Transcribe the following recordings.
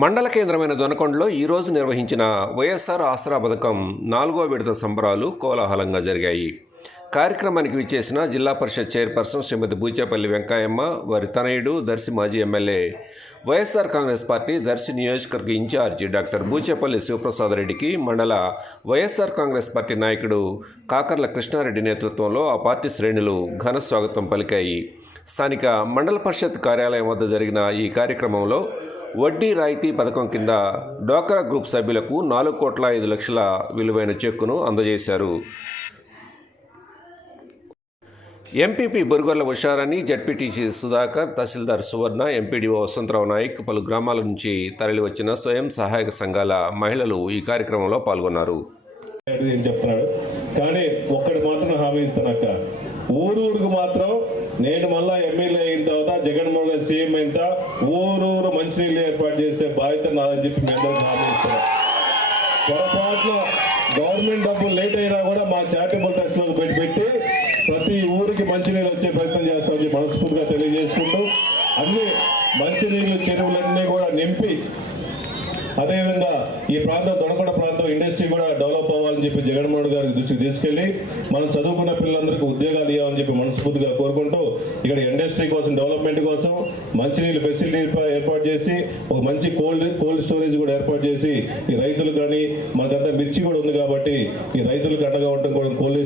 మండల కేంద్రమైన దొనకొండలో ఈరోజు నిర్వహించిన వైఎస్ఆర్ ఆసరా పథకం నాలుగో విడత సంబరాలు కోలాహలంగా జరిగాయి. కార్యక్రమానికి విచ్చేసిన జిల్లా పరిషత్ చైర్పర్సన్ శ్రీమతి బూచేపల్లి వెంకయ్యమ్మ వారి తనయుడు దర్శి మాజీ MLA YSR Congress party Darsi నియోజకవర్గ ఇన్ఛార్జి డాక్టర్ బూచేపల్లి శివప్రసాద్ రెడ్డికి మండల వైఎస్ఆర్ కాంగ్రెస్ పార్టీ నాయకుడు కాకర్ల కృష్ణారెడ్డి నేతృత్వంలో ఆ పార్టీ శ్రేణులు ఘన స్వాగతం పలికాయి. స్థానిక మండల పరిషత్ కార్యాలయం వద్ద జరిగిన ఈ కార్యక్రమంలో వడ్డీ రాయితీ పథకం కింద డోకరా గ్రూప్ సభ్యులకు నాలుగు కోట్ల ఐదు లక్షల విలువైన చెక్కును అందజేశారు. ఎంపీపీ బురుగొల్ల ఉషారాణి జడ్పీటీసీ సుధాకర్ తహసీల్దార్ సువర్ణ ఎంపీడీఓ వసంతరావు నాయక్ పలు గ్రామాల నుంచి తరలివచ్చిన స్వయం సహాయక సంఘాల మహిళలు ఈ కార్యక్రమంలో పాల్గొన్నారు. చెప్తున్నాడు? కానీ ఒక్కటి మాత్రం హామీ ఇస్తానక్క. ఊరూరుకు మాత్రం నేను మళ్ళా ఎమ్మెల్యే అయిన తర్వాత జగన్మోహన్ గారు సీఎం అయిన తర్వాత ఊరూరు మంచినీళ్ళు ఏర్పాటు చేసే బాధ్యత నాదని చెప్పి మీ అందరికీ హామీ గవర్నమెంట్ డబ్బులు లేట్ అయినా కూడా మా చారిటబుల్ ట్రస్ట్లో పెట్టి పెట్టి ప్రతి ఊరికి మంచినీళ్ళు వచ్చే ప్రయత్నం చేస్తామని మనస్ఫూర్తిగా తెలియజేసుకుంటూ అన్ని మంచినీళ్ళు చెరువులన్నీ కూడా నింపి అదేవిధంగా ఈ ప్రాంతం దొనకొండ ప్రాంతం ఇండస్ట్రీ కూడా డెవలప్ అవ్వాలని చెప్పి జగన్మోహన్ గారి దృష్టికి తీసుకెళ్ళి మనం చదువుకున్న పిల్లలందరికీ ఉద్యోగాలు ఇవ్వాలని చెప్పి మనస్ఫూర్తిగా కోరుకుంటూ ఇక్కడ ఇండస్ట్రీ కోసం డెవలప్మెంట్ కోసం మంచినీళ్ళు ఫెసిలిటీ ఏర్పాటు చేసి ఒక మంచి కోల్డ్ కోల్డ్ స్టోరేజ్ కూడా ఏర్పాటు చేసి ఈ రైతులు కానీ మనకంతా మిర్చి కూడా ఉంది కాబట్టి ఈ రైతులకు అండగా ఉండటం కూడా కోల్డ్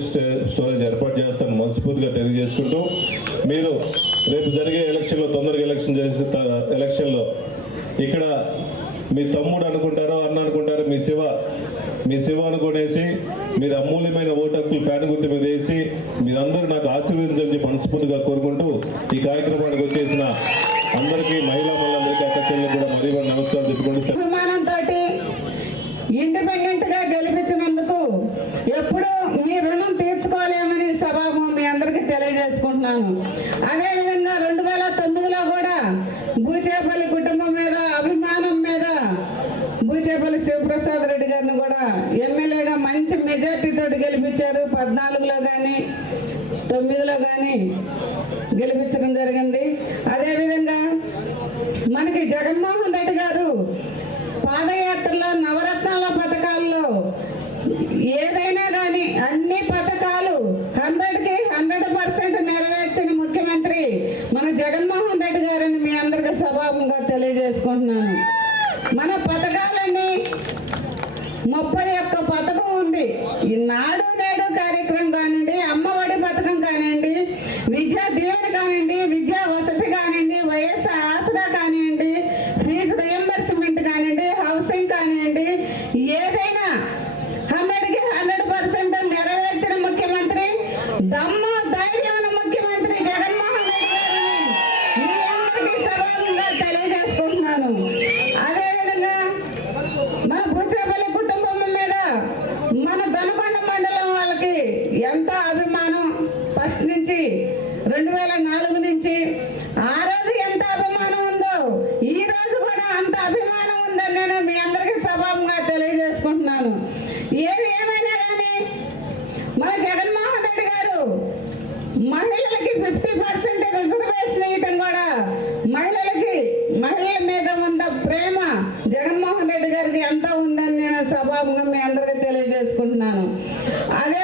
స్టోరేజ్ ఏర్పాటు చేస్తాను మనస్ఫూర్తిగా తెలియజేసుకుంటూ మీరు రేపు జరిగే ఎలక్షన్లో తొందరగా ఎలక్షన్ చేసి ఎలక్షన్లో ఇక్కడ మీ తమ్ముడు అనుకుంటారో అన్న అనుకుంటారో మీ శివ మీ శివ అనుకునేసి మీరు అమూల్యమైన ఓటు ఫ్యాన్ గుర్తు మీద వేసి మీరందరూ నాకు ఆశీర్వదించాలని చెప్పి మనస్ఫూర్తిగా కోరుకుంటూ ఈ కార్యక్రమానికి వచ్చేసిన అందరికీ మహిళా మళ్ళందరికీ అక్క చెల్లెలు కూడా మరీ మరీ నమస్కారం చెప్పుకోండి ఇండిపెండెంట్గా గెలిపించినందుకు ఎప్పుడు మీ రుణం తీర్చుకోలేమని సభాము మీ అందరికీ తెలియజేసుకుంటున్నాను. అదేవిధంగా రెండు వేల తొమ్మిదిలో కూడా భూచేపల్లి కుటుంబం మీద అభిమానం మీద బూచేపల్లి శివప్రసాద్ రెడ్డి గారిని కూడా ఎమ్మెల్యేగా మంచి మెజార్టీతో గెలిపించారు. పద్నాలుగులో కానీ తొమ్మిదిలో కానీ గెలిపించడం జరిగింది. అదేవిధంగా మనకి జగన్మోహన్ రెడ్డి గారు పాదయాత్రలో నవరత్నాల పథకాల్లో ఏదైనా కానీ అన్ని పథకాలు హండ్రెడ్కి హండ్రెడ్ పర్సెంట్ నెరవేర్చిన ముఖ్యమంత్రి మన జగన్మోహన్ రెడ్డి గారని మీ అందరికీ సభాముగా తెలియజేసుకుంటున్నాను. ముప్పై ఒక్క పథకం ఉంది. ఈ నాడు నేడు కార్యక్రమం కానివ్వండి అమ్మఒడి పథకం కానివ్వండి విద్యా దీవెన కానివ్వండి విద్యా వసతి కానివ్వండి వైఎస్ఆర్ ఆసరా కానివ్వండి ఫీజు రియంబర్స్మెంట్ కానివ్వండి హౌసింగ్ కానివ్వండి ఏదైనా హండ్రెడ్కి హండ్రెడ్ పర్సెంట్ నెరవేర్చిన ముఖ్యమంత్రి దమ్ము ధైర్యం ముఖ్యమంత్రి జగన్మోహన్ రెడ్డి గారిని మీ అందరికీ తెలియజేసుకుంటున్నాను అదేవిధంగా మన బుచ్చపల్లి కుటుంబం మీద మన దనకొండ మండలం వాళ్ళకి ఎంత అభిమానం ఫస్ట్ నుంచి రెండు వేల నాలుగు నుంచి ఆ రోజు ఎంత అభిమానం ఉందో ఈ రోజు కూడా అంత అభిమానం ఉందని నేను మీ అందరికీ సభాముగా తెలియజేసుకుంటున్నాను. ఏది ఏమైనా కానీ మన జగన్మోహన్ రెడ్డి గారు మహిళలకి ఫిఫ్టీ పర్సెంట్ రిజర్వేషన్ ఇవ్వటం కూడా మహిళలకి మహిళల మీద ఉన్న ప్రేమ జగన్మోహన్ రెడ్డి గారికి ఎంత ఉందని నేను సభాముగా మీ అందరికీ తెలియజేసుకుంటున్నాను. అదే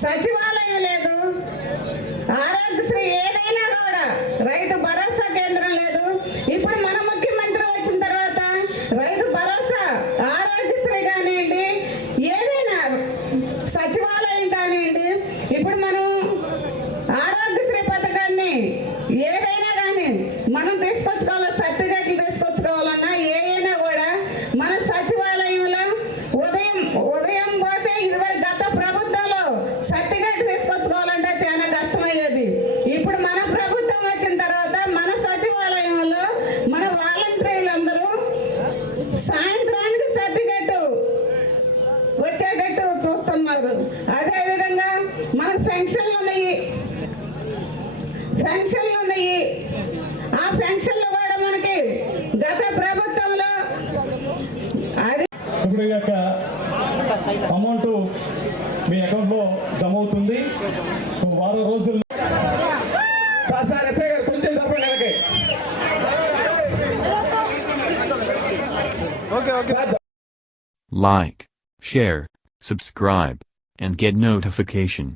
సచివాలయం అది ఇప్పుడు ఈ యొక్క అమౌంట్ మీ అకౌంట్లో జమ అవుతుంది ఒక వారం రోజులు సార్ సార్ ఎస్ఐ గారు కొంచెం తప్పండి వెనక్కి Like, share, subscribe, and get notification.